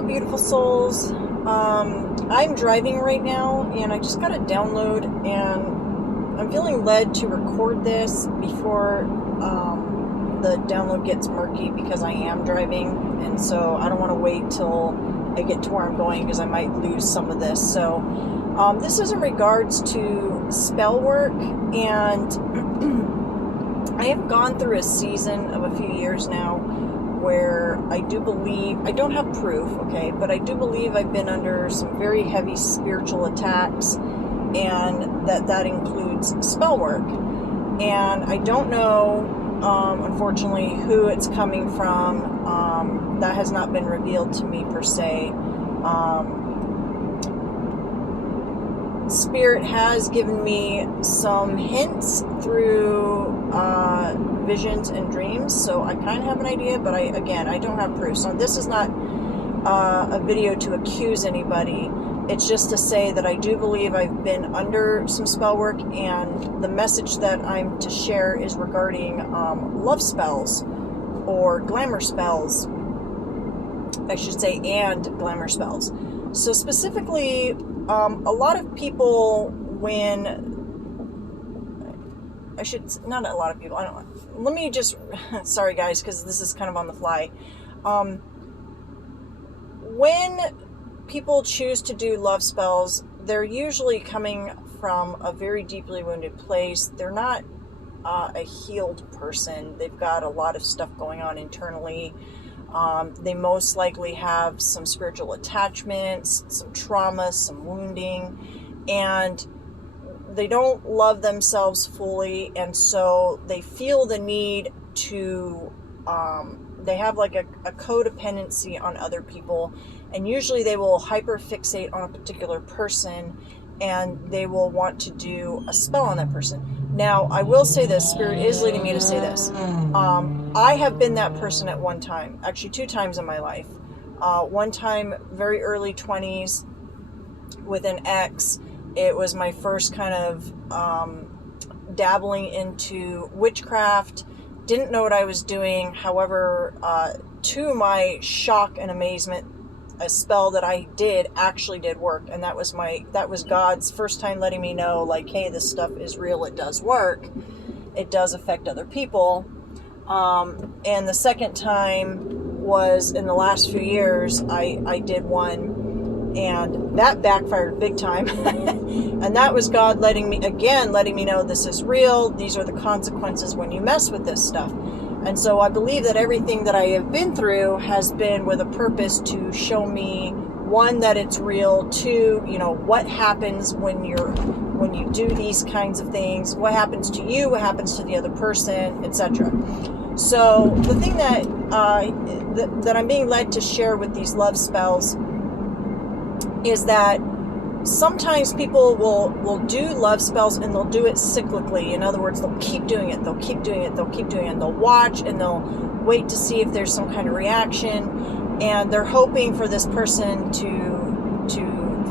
Hello, beautiful souls. I'm driving right now, and I just got a download, and I'm feeling led to record this before the download gets murky because I am driving, and so I don't want to wait till I get to where I'm going because I might lose some of this. So this is in regards to spell work, and I have gone through a season of a few years now where I do believe, I don't have proof, okay, but I do believe I've been under some very heavy spiritual attacks, and that includes spell work. And I don't know, unfortunately, who it's coming from. That has not been revealed to me per se. Spirit has given me some hints through visions and dreams, so I kind of have an idea, but I don't have proof. So this is not a video to accuse anybody. It's just to say that I do believe I've been under some spell work, and the message that I'm to share is regarding love spells, or glamour spells, I should say, and glamour spells. So specifically, a lot of people, not a lot of people, let me just, sorry guys, because this is kind of on the fly. When people choose to do love spells, they're usually coming from a very deeply wounded place. They're not a healed person. They've got a lot of stuff going on internally. They most likely have some spiritual attachments, some trauma, some wounding, and they don't love themselves fully, and so they feel the need to, they have like a codependency on other people, and usually they will hyperfixate on a particular person, and they will want to do a spell on that person. Now, I will say this, Spirit is leading me to say this. I have been that person at one time, actually 2 times in my life. One time, very early 20s, with an ex. It was my first kind of dabbling into witchcraft. Didn't know what I was doing. However, to my shock and amazement, a spell that I did actually did work, and that was God's first time letting me know, like, hey, this stuff is real. It does work. It does affect other people. And the second time was in the last few years. I did one, and that backfired big time. And that was God letting me know this is real. These are the consequences when you mess with this stuff. And so I believe that everything that I have been through has been with a purpose to show me, 1, that it's real, 2, what happens when you do these kinds of things, what happens to you, what happens to the other person, etc. So the thing that that I'm being led to share with these love spells is that sometimes people will do love spells, and they'll do it cyclically. In other words, they'll keep doing it, they'll keep doing it, they'll keep doing it. They'll watch, and they'll wait to see if there's some kind of reaction, and they're hoping for this person to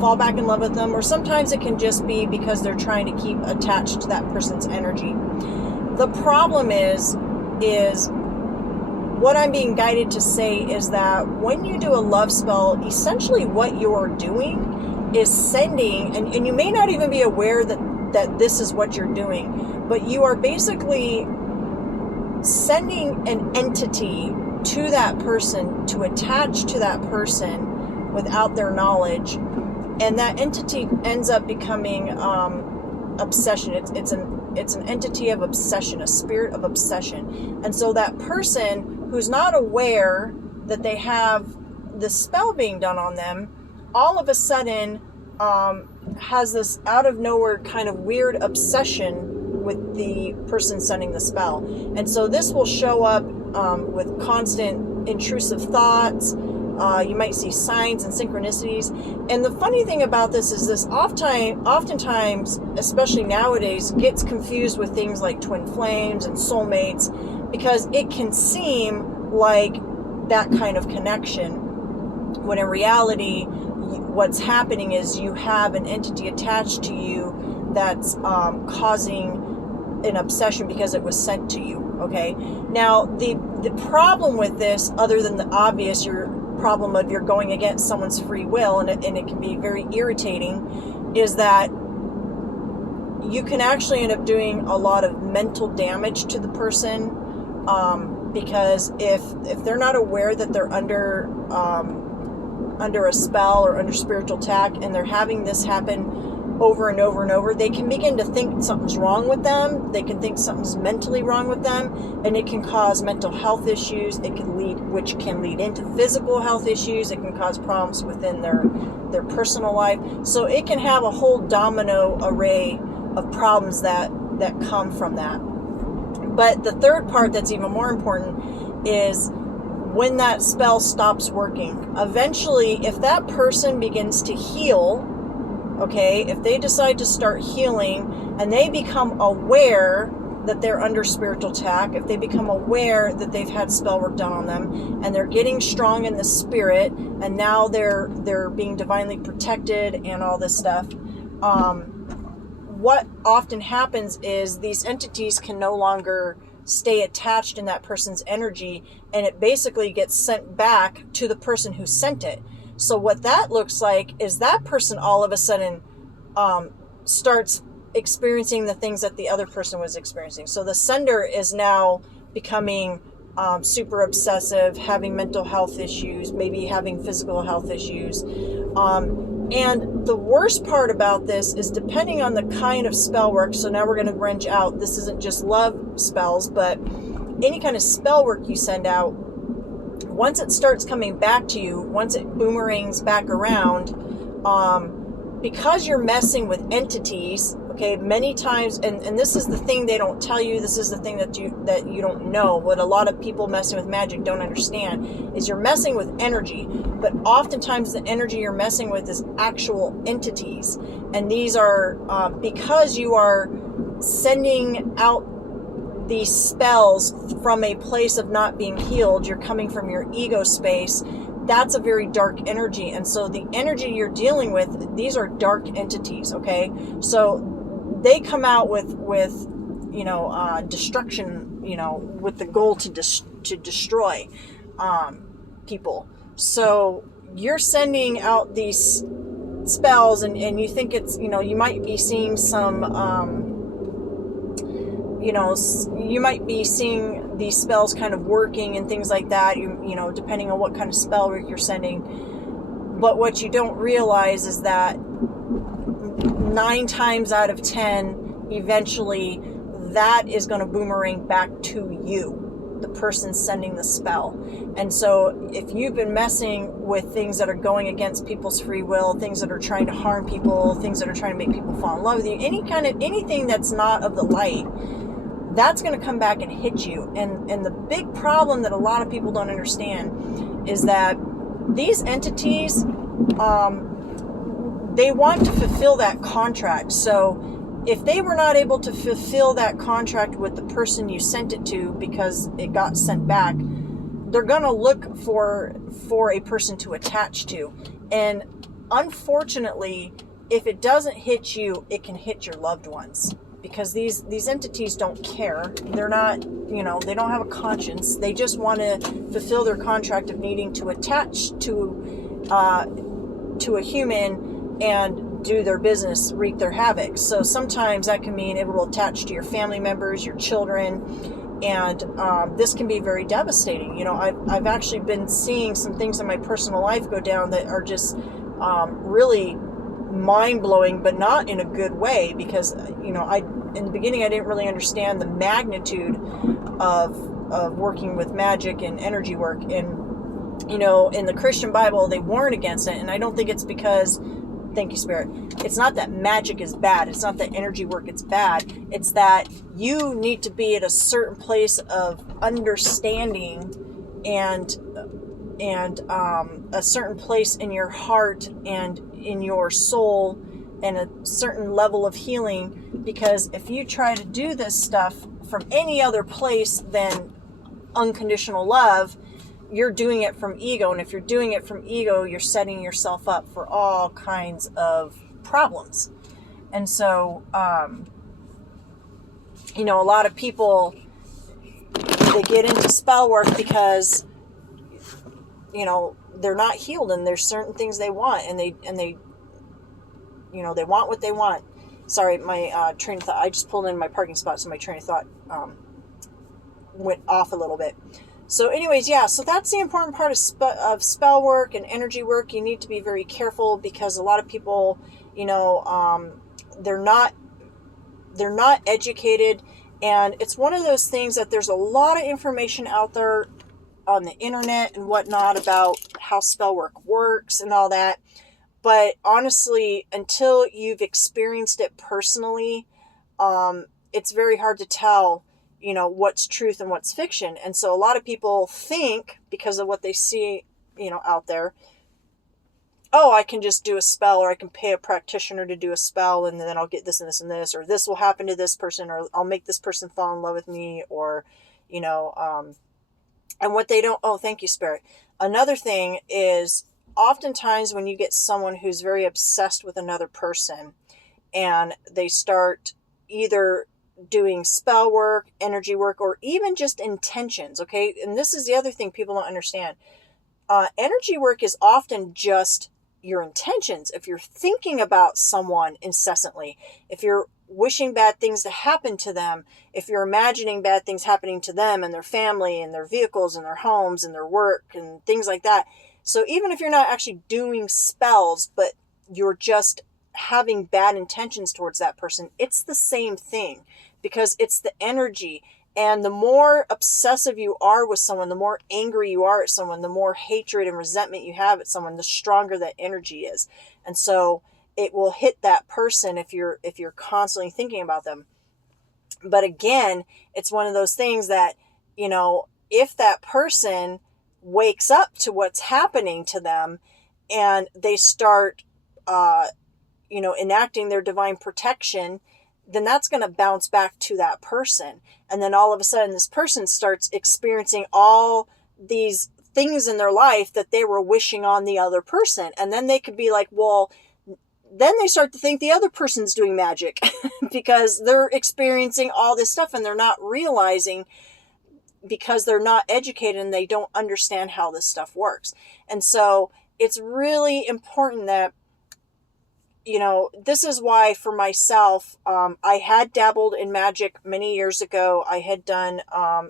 fall back in love with them, or sometimes it can just be because they're trying to keep attached to that person's energy. The problem is what I'm being guided to say is that when you do a love spell, essentially what you're doing is sending, and you may not even be aware that this is what you're doing, but you are basically sending an entity to that person to attach to that person without their knowledge, and that entity ends up becoming obsession. It's an entity of obsession, a spirit of obsession. And so that person who's not aware that they have the spell being done on them, all of a sudden has this out of nowhere kind of weird obsession with the person sending the spell. And so this will show up with constant intrusive thoughts. You might see signs and synchronicities. And the funny thing about this is this oftentimes, especially nowadays, gets confused with things like twin flames and soulmates, because it can seem like that kind of connection, when in reality, what's happening is you have an entity attached to you that's causing an obsession because it was sent to you. Okay. Now, the The problem with this, other than the obvious your problem of you're going against someone's free will, and it can be very irritating, is that you can actually end up doing a lot of mental damage to the person, because if they're not aware that they're under a spell or under spiritual attack, and they're having this happen over and over and over, they can begin to think something's wrong with them. They can think something's mentally wrong with them, and it can cause mental health issues. Which can lead into physical health issues. It can cause problems within their personal life. So it can have a whole domino array of problems that come from that. But the third part that's even more important is when that spell stops working. Eventually, if that person begins to heal, okay, if they decide to start healing and they become aware that they're under spiritual attack, if they become aware that they've had spell work done on them and they're getting strong in the spirit, and now they're being divinely protected and all this stuff, what often happens is these entities can no longer stay attached in that person's energy, and it basically gets sent back to the person who sent it. So what that looks like is that person all of a sudden starts experiencing the things that the other person was experiencing. So the sender is now becoming super obsessive, having mental health issues, maybe having physical health issues. And the worst part about this is, depending on the kind of spell work, so now we're going to branch out. This isn't just love spells, but any kind of spell work you send out, once it starts coming back to you, once it boomerangs back around, because you're messing with entities, okay, many times, and this is the thing they don't tell you, this is the thing that you don't know, what a lot of people messing with magic don't understand, is you're messing with energy, but oftentimes the energy you're messing with is actual entities, and these are, because you are sending out these spells from a place of not being healed, you're coming from your ego space, that's a very dark energy. And so the energy you're dealing with, these are dark entities, okay? So they come out with destruction, with the goal to destroy people. So you're sending out these spells, and you think it's, you might be seeing some you might be seeing these spells kind of working and things like that, depending on what kind of spell work you're sending. But what you don't realize is that 9 times out of 10, eventually that is going to boomerang back to you, the person sending the spell. And so if you've been messing with things that are going against people's free will, things that are trying to harm people, things that are trying to make people fall in love with you, anything that's not of the light, that's going to come back and hit you. And the big problem that a lot of people don't understand is that these entities, they want to fulfill that contract. So if they were not able to fulfill that contract with the person you sent it to because it got sent back, they're going to look for a person to attach to. And unfortunately, if it doesn't hit you, it can hit your loved ones. Because these entities don't care. They're not, they don't have a conscience. They just want to fulfill their contract of needing to attach to a human and do their business, wreak their havoc. So sometimes that can mean it will attach to your family members, your children, and this can be very devastating. I've actually been seeing some things in my personal life go down that are just really mind-blowing, but not in a good way, because in the beginning I didn't really understand the magnitude of working with magic and energy work. And in the Christian Bible they warn against it, and I don't think it's because, thank you Spirit, it's not that magic is bad, it's not that energy work is bad, it's that you need to be at a certain place of understanding and a certain place in your heart and in your soul, and a certain level of healing. Because if you try to do this stuff from any other place than unconditional love, you're doing it from ego. And if you're doing it from ego, you're setting yourself up for all kinds of problems. And so, a lot of people they get into spell work because, you know, they're not healed and there's certain things they want, and they you know, they want what they want. Sorry, my train of thought, I just pulled in my parking spot, so my train of thought went off a little bit. So anyways, yeah, so that's the important part of spell work and energy work. You need to be very careful because a lot of people, you know, they're not educated, and it's one of those things that there's a lot of information out there on the internet and whatnot about how spell work works and all that. But honestly, until you've experienced it personally, it's very hard to tell, you know, what's truth and what's fiction. And so a lot of people think, because of what they see, you know, out there, oh, I can just do a spell, or I can pay a practitioner to do a spell, and then I'll get this and this and this, or this will happen to this person, or I'll make this person fall in love with me, or, you know, and what they don't, oh, thank you, Spirit. Another thing is, oftentimes when you get someone who's very obsessed with another person, and they start either doing spell work, energy work, or even just intentions, okay? And this is the other thing people don't understand. Energy work is often just your intentions. If you're thinking about someone incessantly, if you're wishing bad things to happen to them, if you're imagining bad things happening to them and their family and their vehicles and their homes and their work and things like that. So even if you're not actually doing spells, but you're just having bad intentions towards that person, it's the same thing, because it's the energy. And the more obsessive you are with someone, the more angry you are at someone, the more hatred and resentment you have at someone, the stronger that energy is. And so it will hit that person if you're constantly thinking about them. But again, it's one of those things that, you know, if that person wakes up to what's happening to them and they start, you know, enacting their divine protection, then that's going to bounce back to that person. And then all of a sudden this person starts experiencing all these things in their life that they were wishing on the other person. And then they could be like, well, then they start to think the other person's doing magic because they're experiencing all this stuff and they're not realizing, because they're not educated and they don't understand how this stuff works. And so it's really important that, you know, this is why for myself, I had dabbled in magic many years ago. I had done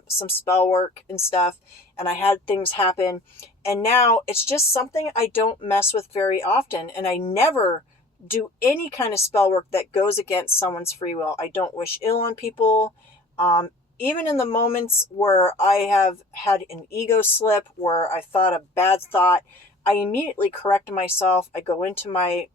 some spell work and stuff, and I had things happen. And now it's just something I don't mess with very often. And I never do any kind of spell work that goes against someone's free will. I don't wish ill on people. Even in the moments where I have had an ego slip, where I thought a bad thought, I immediately correct myself. I go into my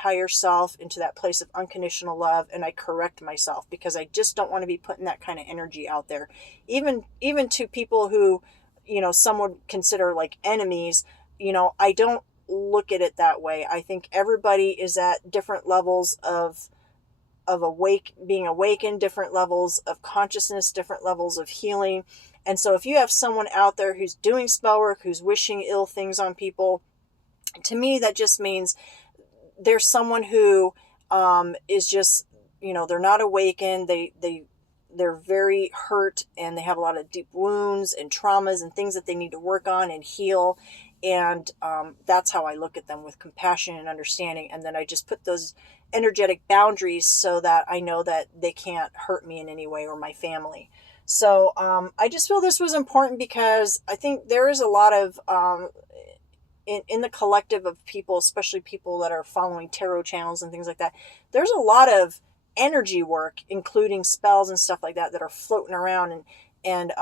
higher self, into that place of unconditional love, and I correct myself, because I just don't want to be putting that kind of energy out there. Even to people who, you know, some would consider like enemies, you know, I don't look at it that way. I think everybody is at different levels of being awakened, different levels of consciousness, different levels of healing. And so if you have someone out there who's doing spell work, who's wishing ill things on people, to me, that just means there's someone who is just, you know, they're not awakened. They're very hurt, and they have a lot of deep wounds and traumas and things that they need to work on and heal. And that's how I look at them, with compassion and understanding. And then I just put those energetic boundaries so that I know that they can't hurt me in any way, or my family. So I just feel this was important, because I think there is a lot of, in the collective of people, especially people that are following tarot channels and things like that, there's a lot of energy work, including spells and stuff like that are floating around. And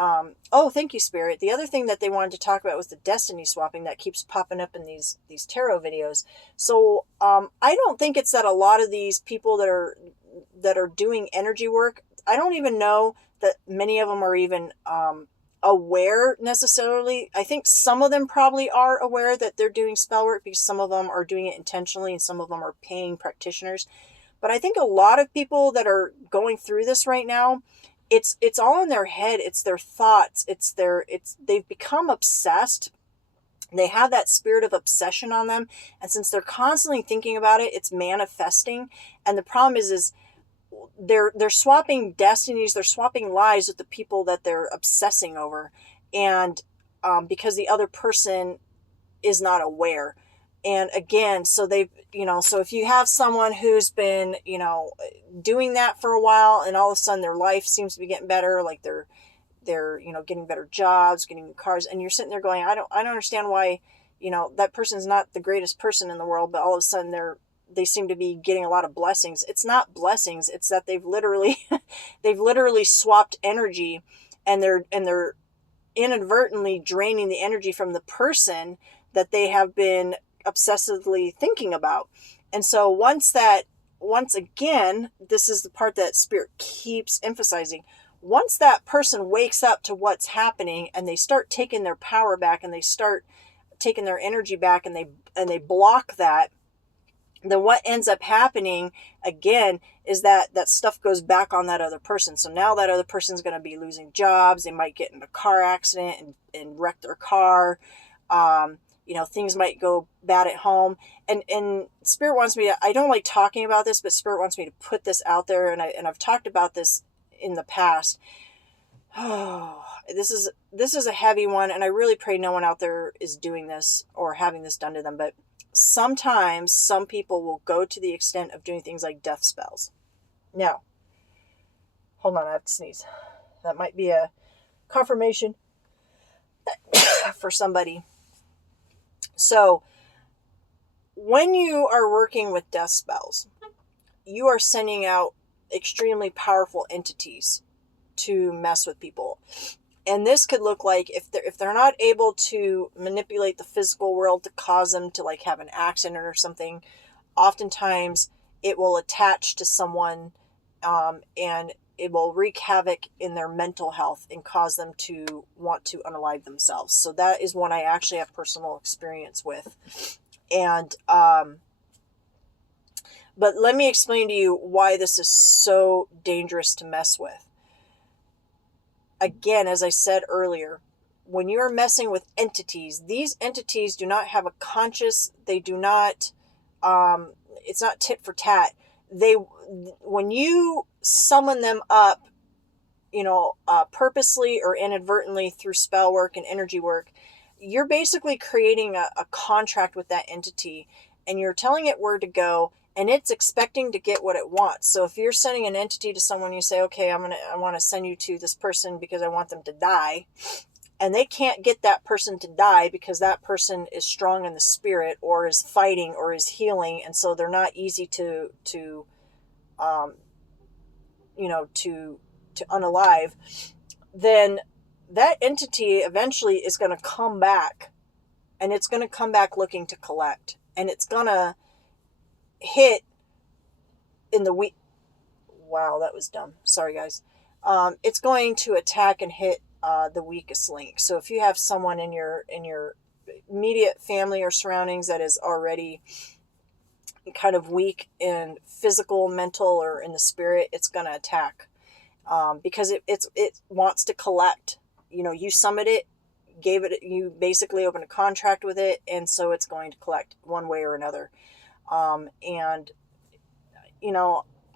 oh, thank you, Spirit. The other thing that they wanted to talk about was the destiny swapping that keeps popping up in these tarot videos. So I don't think it's that a lot of these people that are doing energy work, I don't even know that many of them are even aware necessarily. I think some of them probably are aware that they're doing spell work, because some of them are doing it intentionally and some of them are paying practitioners. But I think a lot of people that are going through this right now, it's all in their head. It's their thoughts. They've become obsessed. They have that spirit of obsession on them. And since they're constantly thinking about it, it's manifesting. And the problem is they're swapping destinies, they're swapping lives with the people that they're obsessing over, and because the other person is not aware. And again, so they've, so if you have someone who's been, doing that for a while, and all of a sudden their life seems to be getting better, like they're getting better jobs, getting new cars, and you're sitting there going, I don't understand why, that person's not the greatest person in the world, but all of a sudden they seem to be getting a lot of blessings. It's not blessings, it's that they've literally they've literally swapped energy, and they're inadvertently draining the energy from the person that they have been obsessively thinking about. And so once again, this is the part that Spirit keeps emphasizing. Once that person wakes up to what's happening, and they start taking their power back, and they start taking their energy back, and they block that, then what ends up happening again is that stuff goes back on that other person. So now that other person's going to be losing jobs. They might get in a car accident and wreck their car. Things might go bad at home. And Spirit wants me to, I don't like talking about this, but Spirit wants me to put this out there. And I've talked about this in the past. Oh, this is a heavy one. And I really pray no one out there is doing this or having this done to them. But sometimes some people will go to the extent of doing things like death spells. Now, hold on, I have to sneeze. That might be a confirmation for somebody. So, when you are working with death spells, you are sending out extremely powerful entities to mess with people. And this could look like, if they're not able to manipulate the physical world to cause them to like have an accident or something, oftentimes it will attach to someone, and it will wreak havoc in their mental health and cause them to want to unalive themselves. So that is one I actually have personal experience with. And but let me explain to you why this is so dangerous to mess with. Again, as I said earlier, when you are messing with entities, these entities do not have a conscious, they do not, it's not tit for tat. When you summon them up, purposely or inadvertently through spell work and energy work, you're basically creating a contract with that entity, and you're telling it where to go, and it's expecting to get what it wants. So if you're sending an entity to someone, you say, okay, I want to send you to this person because I want them to die. And they can't get that person to die because that person is strong in the spirit, or is fighting, or is healing. And so they're not easy to unalive. Then that entity eventually is going to come back, and it's going to come back looking to collect, and it's going to hit in the weak. Wow, that was dumb. Sorry, guys. It's going to attack and hit the weakest link. So if you have someone in your immediate family or surroundings that is already kind of weak in physical, mental, or in the spirit, it's going to attack, because it wants to collect. You summoned it, you basically opened a contract with it, and so it's going to collect one way or another. And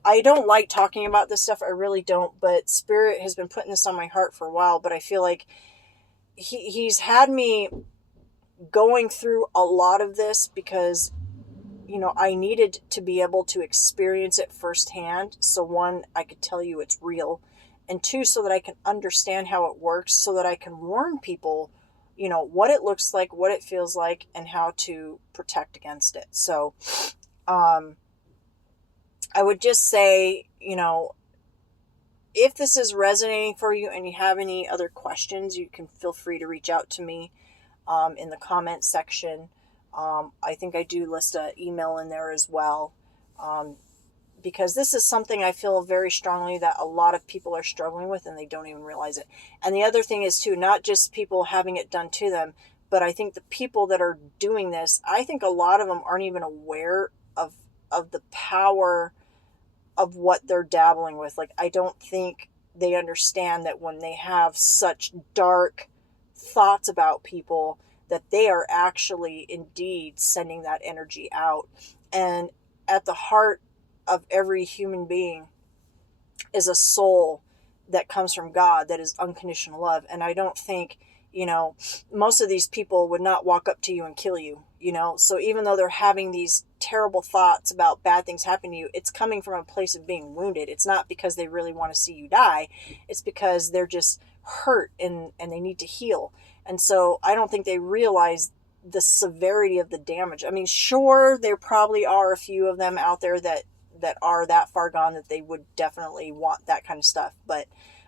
I don't like talking about this stuff. I really don't, but Spirit has been putting this on my heart for a while, but I feel like he's had me going through a lot of this because, I needed to be able to experience it firsthand. So one, I could tell you it's real, and two, so that I can understand how it works, so that I can warn people, what it looks like, what it feels like, and how to protect against it. So, I would just say, if this is resonating for you and you have any other questions, you can feel free to reach out to me in the comment section. I think I do list an email in there as well, because this is something I feel very strongly that a lot of people are struggling with, and they don't even realize it. And the other thing is too, not just people having it done to them, but I think the people that are doing this, I think a lot of them aren't even aware of the power of what they're dabbling with. Like, I don't think they understand that when they have such dark thoughts about people, that they are actually indeed sending that energy out. And at the heart of every human being is a soul that comes from God, that is unconditional love. And I don't think, most of these people would not walk up to you and kill you, So even though they're having these terrible thoughts about bad things happening to you, it's coming from a place of being wounded. It's not because they really want to see you die. It's because they're just hurt, and they need to heal. And so I don't think they realize the severity of the damage. I mean, sure, there probably are a few of them out there that are that far gone that they would definitely want that kind of stuff. But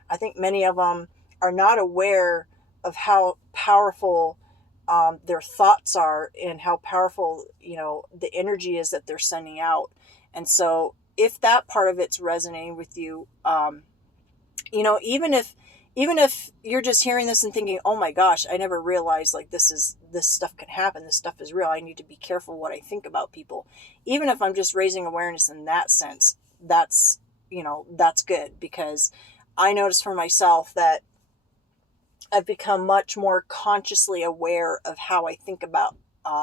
I think many of them are not aware of how powerful their thoughts are, and how powerful, the energy is that they're sending out. And so if that part of it's resonating with you, even if you're just hearing this and thinking, oh my gosh, I never realized like this stuff can happen. This stuff is real. I need to be careful what I think about people. Even if I'm just raising awareness in that sense, that's good, because I notice for myself that I've become much more consciously aware of how I think about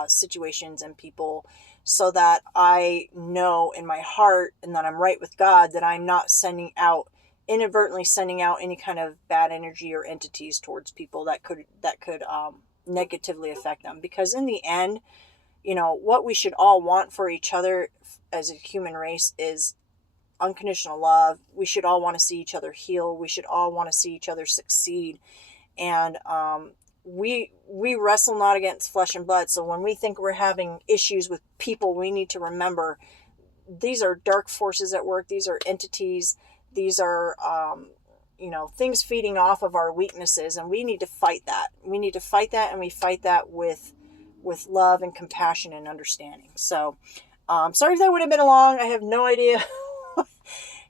situations and people, so that I know in my heart, and that I'm right with God, that I'm not inadvertently sending out any kind of bad energy or entities towards people that could negatively affect them. Because in the end, what we should all want for each other as a human race is unconditional love. We should all want to see each other heal. We should all want to see each other succeed. And we wrestle not against flesh and blood. So when we think we're having issues with people, we need to remember these are dark forces at work. These are entities. These are things feeding off of our weaknesses, and we need to fight that. We need to fight that, and we fight that with love and compassion and understanding. So sorry if that would have been long. I have no idea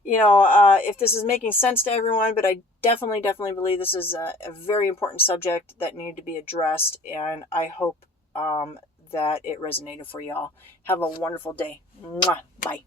if this is making sense to everyone, but I definitely believe this is a very important subject that needed to be addressed, and I hope that it resonated for y'all. Have a wonderful day. Mwah. Bye.